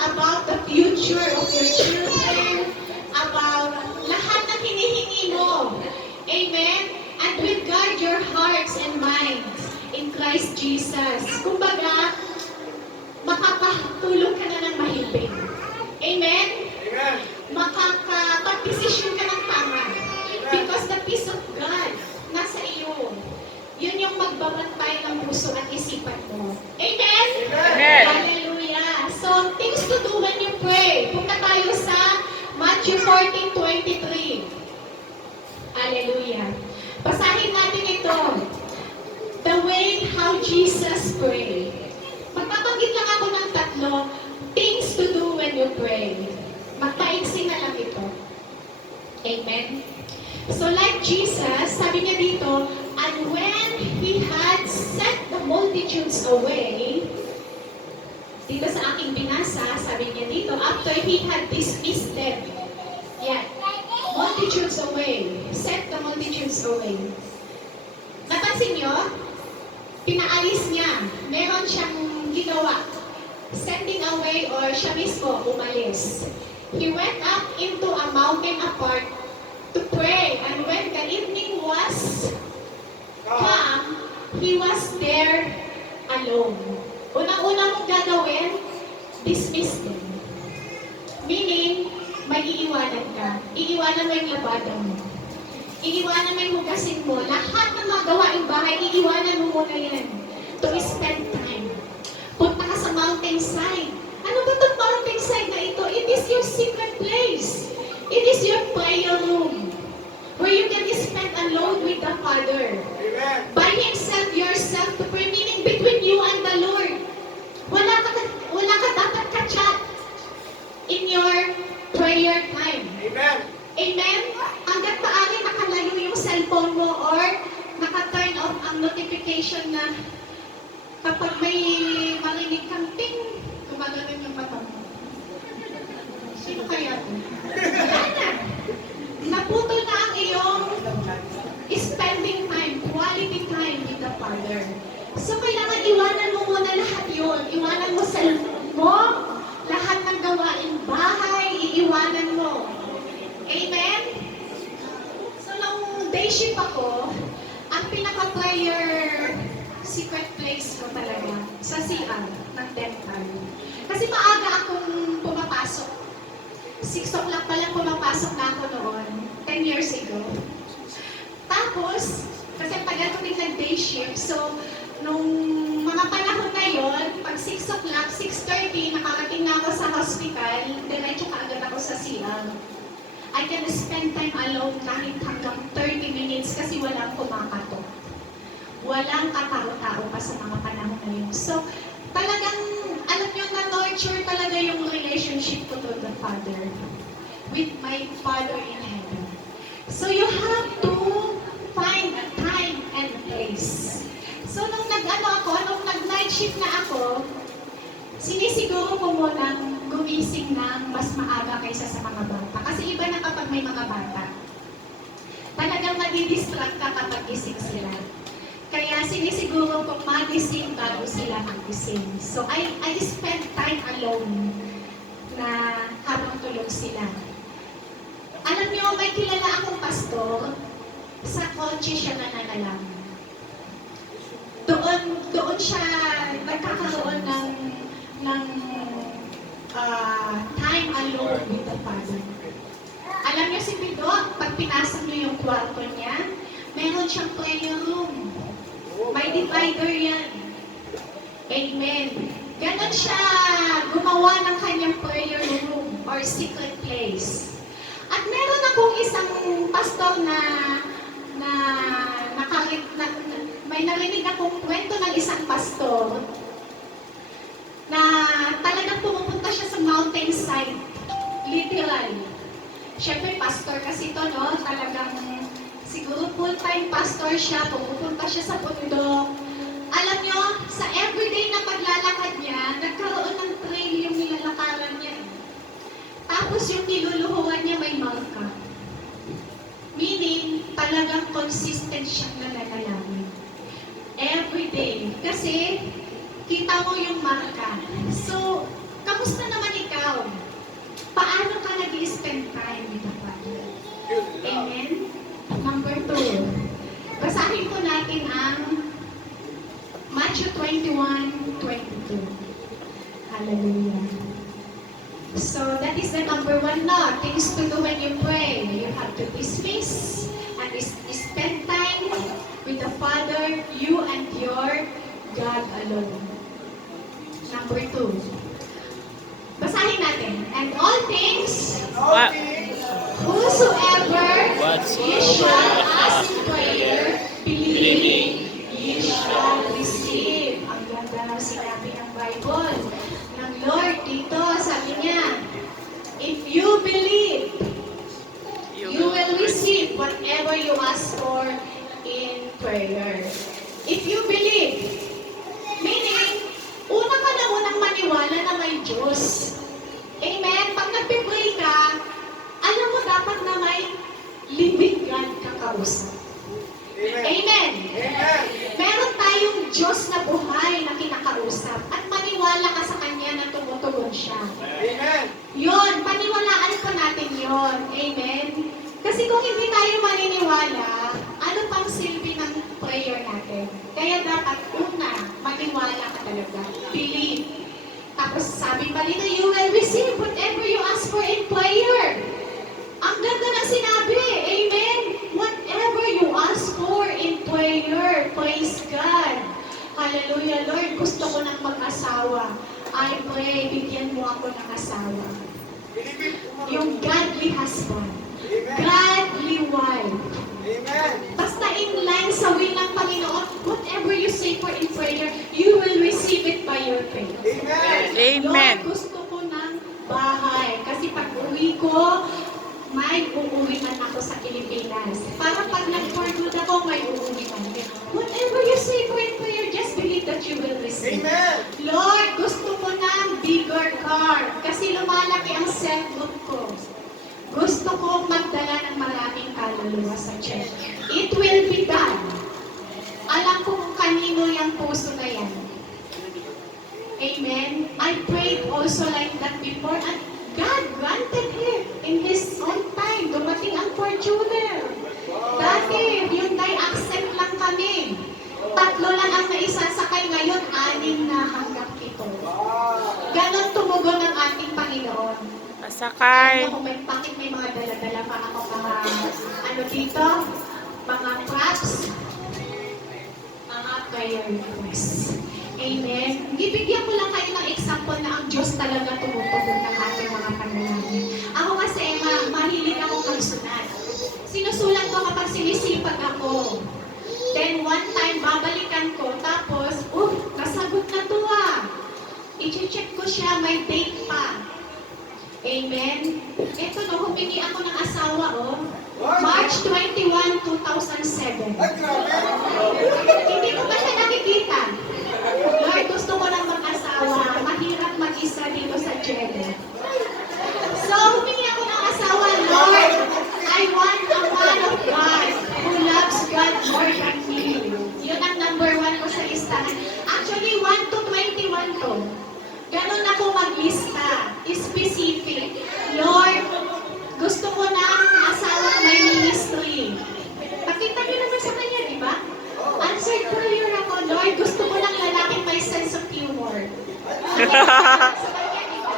about the future of your children, about lahat ng hinihingi mo. Amen? And will guard your hearts and minds in Christ Jesus. Kumbaga, makakatulog ka na ng mahimbing. Amen? Amen. Makakapag-desisyon ka ng tama. Because the peace of God nasa iyo. Yun yung magbabantay ng puso at isipan mo. Amen? Amen. Hallelujah. So, things to do when you pray. Punta tayo sa Matthew 14:23. Hallelujah. Basahin natin ito. The way how Jesus prayed. Magpapanggit lang ako ng tatlo, things to do when you pray. Magpaiksi na lang ito. Amen? So like Jesus, sabi niya dito, and when He had sent the multitudes away, dito sa aking binasa, sabi niya dito, after He had dismissed them, yan, multitudes away, sent the multitudes away. Napansin niyo? Pinaalis niya. Meron siyang ginawa. Sending away or siya mismo umalis. He went up into a mountain apart to pray. And when the evening was come, he was there alone. Unang-una mong gagawin, dismiss them. Meaning, may iiwanan ka. Iiwanan mo yung labada mo. Iiwanan mo yung hugasin mo. Lahat ng mga gawaing bahay, iiwanan mo muna yan. To spend time. Punta ka sa mountainside. Ano ba itong mountainside na ito? It is your secret place. It is your prayer room. Where you can spend alone with the Father. Amen. By Himself, yourself to pray. Meaning between you and the Lord. Wala ka dapat ka-chat in your prayer time. Amen. Amen? Hanggat maaari nakalayo yung cellphone mo or naka-turn off ang notification na kapag may marinig kang ting, gumagano'n yung mata mo. Sino kaya ito? Wala na. Naputol na ang iyong spending time, quality time with the Father. So kailangan iwanan mo muna lahat yun. Iwanan mo cellphone mo, lahat ng gawaing bahay, iiwanan mo. Amen? So, nung day shift ako, ang pinaka-prayer secret place ko talaga sa CR ng dental. Kasi maaga akong pumapasok. 6 o'clock pa lang pumapasok na ako noon, 10 years ago. Tapos, kasi tagal ko din nag-day shift, so, nung mga panahon na yon, pag 6 o'clock, 6:30, nakarating na ako sa hospital, diretso ka agad ako sa CR. I can spend time alone kahit hanggang 30 minutes kasi walang kumakatok. Walang katao-tao pa sa mga panahon na yun. So, talagang, alam nyo, na-nurture talaga yung relationship ko to the Father. With my Father in heaven. So, you have to find a time and place. So, nung nag-night shift na ako, sinisiguro ko munang gumising ng mas maaga kaysa sa mga bata. Kasi iba na kapag may mga bata. Talagang madidistract ka kapag gising sila. Kaya sinisiguro kong magising bago sila magising. So I spend time alone na habang tulog sila. Alam niyo, may kilala akong pastor, sa kotse siya nananalang. Doon siya nagkakaroon ng time alone with the Father. Alam niyo si Pido, pag pinasok niyo yung kwarto niya, meron siyang prayer room. May divider yan. Amen. Ganon siya gumawa ng kanyang prayer room or secret place. At meron akong isang pastor na may narinig akong kwento ng isang pastor na talagang pumupunta siya sa mountainside. Literal. Siyempre, pastor kasi ito, no? Talagang siguro full-time pastor siya. Pumupunta siya sa bundok. Alam nyo, sa everyday na paglalakad niya, nagkaroon ng trail yung nilalakaran niya. Tapos yung niluluhuan niya may marka. Meaning, talagang consistent siyang nananalangin. Everyday. Kasi, kita mo yung marka. So, kamusta naman ikaw? Paano ka nag-spend time with the Father? Amen? Number 2. Basahin po natin ang Matthew 21:22. Hallelujah. So that is the number 1 law. Things to do when you pray. You have to dismiss and spend time with the Father, you and your God alone. Number 2. Basahin natin. And all things, whosoever ye shall ask in prayer, believing, ye shall receive. Ang ganda ng sinabi ng Bible. Ng Lord dito, sabi niya, if you believe, you will receive whatever you ask for in prayer. If you believe, meaning, una ka na unang maniwala na may Diyos. Amen? Pag nagpipray ka, alam mo dapat na may living God kakausap. Amen. Amen. Meron tayong Diyos na buhay na kinakausap at maniwala ka sa Kanya na tumutugon siya. Amen. Yun, paniwalaan pa natin yun. Amen. Kasi kung hindi tayo maniniwala, ano pang silbi ng prayer natin? Kaya dapat una, maniwala ka talaga. Believe. Tapos sabi pa dito, you will receive whatever you ask for in prayer. Ang ganda ng sinabi. Amen. Whatever you ask for in prayer. Praise God. Hallelujah. Lord, gusto ko ng mag-asawa. I pray, bigyan mo ako ng asawa. Yung godly husband. Godly wife. Amen. Basta in line sa will ng Panginoon, whatever you say for in prayer, you will receive it by your faith. Amen. Amen. Lord, gusto ko ng bahay. Kasi pag uwi ko, may uuwi man ako sa Pilipinas. Para pag nag-for good ako, may uuwi man. Whatever you say for in prayer, just believe that you will receive. Amen. Lord, gusto ko ng bigger car. Kasi lumalaki ang self-look ko. Gusto ko magdala ng maraming kaluluwa sa church. It will be done. Alam ko kung kanino yung puso na yan. Amen. I prayed also like that before and God granted it in His own time. Dumating ang Fortuner. Dati, Hyundai Accent lang kami. 3 lang ang naisasakay ngayon, 6 na hanggang 7. Ganon tumugon ang ating Panginoon. Masakay. Bakit may mga dala-dala pa ako mga ano dito? Mga props? Mga prayer requests. Amen. Bibigyan ko lang kayo ng example na ang Diyos talaga tumutugon ng ating mga panalangin. Ako kasi, mahilig akong magsunod. Sinusulat ko kapag sinisipag ako. Then one time, babalikan ko. Tapos, nasagot na to ah. I-check ko siya, may date pa. Amen. Ito no, humingi ako ng asawa March 21, 2007. Hindi ko pa siya nakikita. Lord, gusto ko ng mag-asawa. Mahirap mag-isa dito sa Jeddah. So, humingi ako ng asawa, Lord, I want a man of God who loves God more than me. Yun ang number 1 ko sa listahan. Actually, 1 to 21 to. Ganon ako maglista. Specific. Lord, gusto ko ng asawa may ministry. Pakita niyo naman sa kanya, di ba? Answered prayer ako, Lord, gusto ko ng lalaking may sense of humor. Sa kanya, di ba?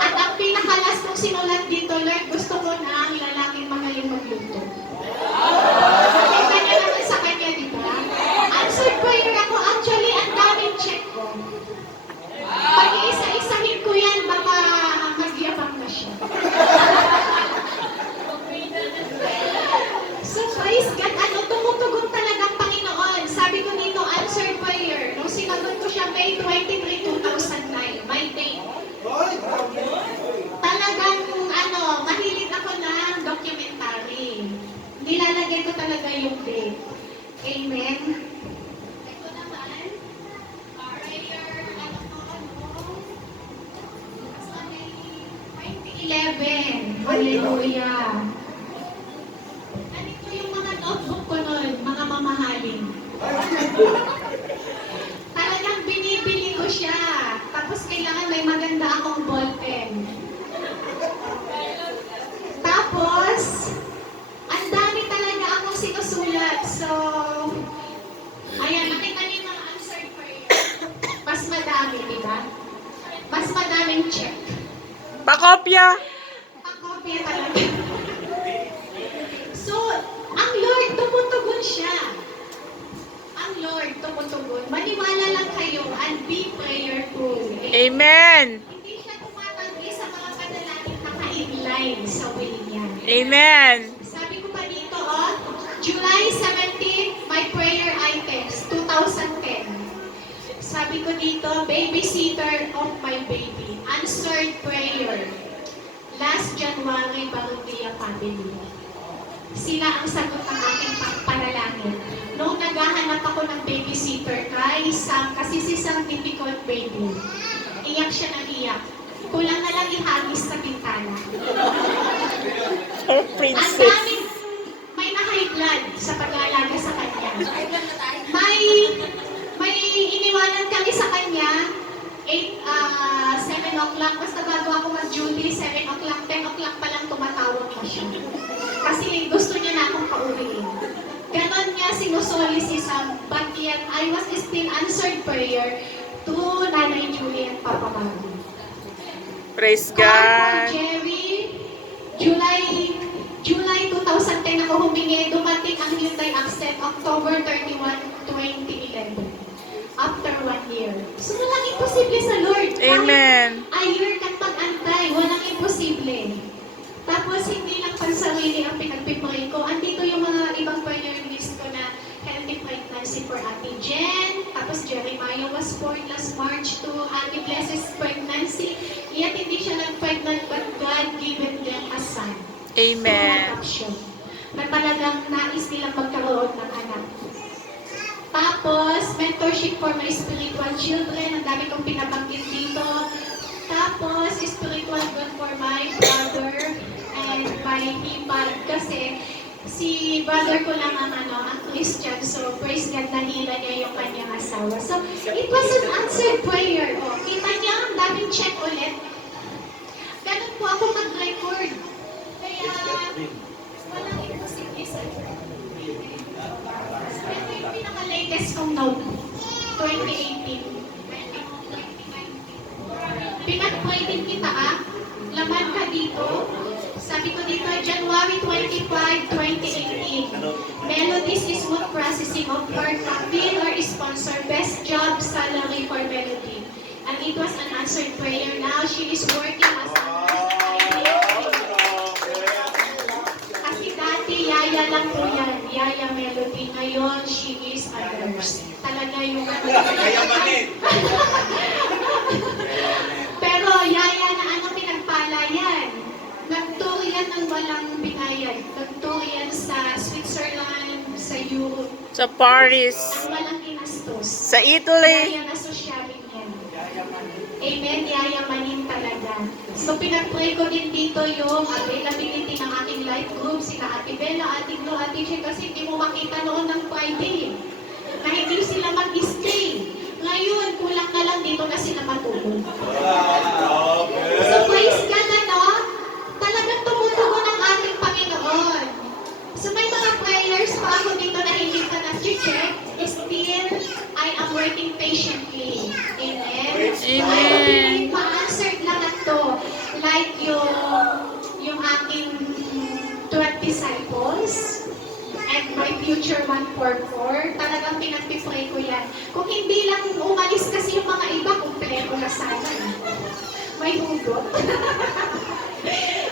At ang pinakalas kong sinulat dito, Lord, gusto ko ng lalaking magaling magluto. Pakita niyo naman sa kanya, di ba? Answered prayer ako, actually, ang daming check ko. Pag iisa-isahin ko yan, baka magyabang na siya. So, praise God, tumutugon talaga ang Panginoon. Sabi ko dito, answered prayer. Nung sinagot ko siya, May 23, 2009, my date. Talagang, mahilig ako ng documentary. Nilalagay ko talaga yung date. Amen. Ito naman, prayer, 2011. Hallelujah. Ganito yung mga notebook ko nun, mga mamahaling. Talagang binibili ko siya kopya. Ang kopya talaga. So, ang Lord, tumutugon siya. Ang Lord, tumutugon. Maniwala lang kayo and be prayerful. Amen. Hindi siya tumatanggi sa mga panalangin naka-inline sa will niya. Amen. Sabi ko pa dito, July 17, my prayer items, 2010. Sabi ko dito, babysitter of my baby, answered prayer. Last January, Barutia family. Sila ang sagot ng aking panalangin. Noong naghahanap ako ng babysitter kay Sam, kasi si Sam difficult baby. Iyak siya ng iyak. Kulang na lang ihagis sa bintana. Her Ang princess. daming may na-high blood sa pag-aalaga sa kanya. May iniwanan kami sa kanya 7 o'clock. Basta bago ako mag-duty, 7 o'clock, 10 o'clock pa lang tumatawag pa siya. Kasi gusto niya na akong pauwiin. Ganon niya sinusoli si Sam, but yet I was still answered prayer to Nanay Julie and Papa Bobby. Praise Call for God. Jerry, July 2010 ako humingi, dumating ang Hyundai Accent, October 31, 2011. After 1 year. So walang imposible sa Lord. Amen. Kahit a year kang mag-antay, walang imposible. Tapos hindi lang pansarili ang pinagpipray ko. Andito yung mga ibang prayer list ko na healthy pregnancy for Ate Jen. Tapos Jeremiah was born last March to Ate Bless's pregnancy. Yet hindi siya nag-pregnant but God given them a son. Amen. Adoption. Na talagang nais nilang magkaroon ng anak. Tapos, mentorship for my spiritual children. Ang dami kong pinabanggit dito. Tapos, spiritual good for my brother and my hipag. Kasi, si brother ko lang ang Christian. So, praise God, nahila niya yung kanyang asawa. So, it was an answered prayer. O, kita niya, ang daming check ulit. Ganun po ako mag-record. Kaya, walang imposible sa ito yung pinaka-latest kong note. 2018. Pinag-pray din kita laman ka dito. Sabi ko dito, January 25, 2018. Melodies is food processing of her campaign or sponsor. Best job salary for Melody. And it was an answered prayer. Now she is working as a kasi dati, yaya lang po yan. Yaya Melody. Ngayon, she is a nurse. Talaga yung Pero yaya na pinagpala yan. Nag-tour yan ng walang binayad. Nag-tour yan sa Switzerland, sa Europe. Sa Paris. Ang walang inastos. Sa Italy. Yaya na sosyalin yan. Amen, yayamanin talaga. So pinag-pray ko din dito yung availability ng ating life group, sila Ate Bella, Ate Glo, Ate Che, kasi hindi mo makita noon ng Friday. Na hindi sila mag-stay. Ngayon, kulang na lang dito na sila matulog. So praise God, talagang tumutugon ang ating Panginoon. So may mga prayers pa ako dito na hindi pa na-check. Still, I am working patiently. Amen. Amen. Pa-answered lahat to. Like yung aking 12 disciples and my future 144. Talagang pinagpipray ko yan. Kung hindi lang umalis kasi yung mga iba, kumpleto na sana. May hugot.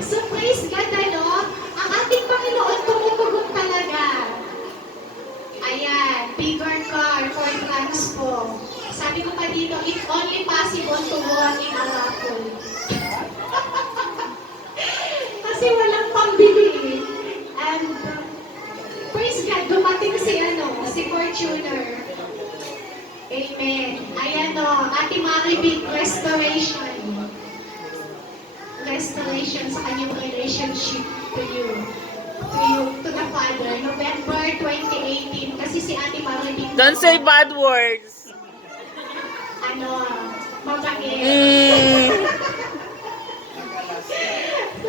So praise God, ang ating Panginoon tumutugon talaga. Ayan, bigger car for transpo. Sabi ko pa dito, it's only possible to walk in a raffle. Kasi walang pambili. And praise God, dumating si Fortuner. Amen. Ayan Ate Maribig, restoration. Restoration sa kanyang relationship to you. To the Father. November 2018. Kasi si Ate Maribig. Don't say bad words.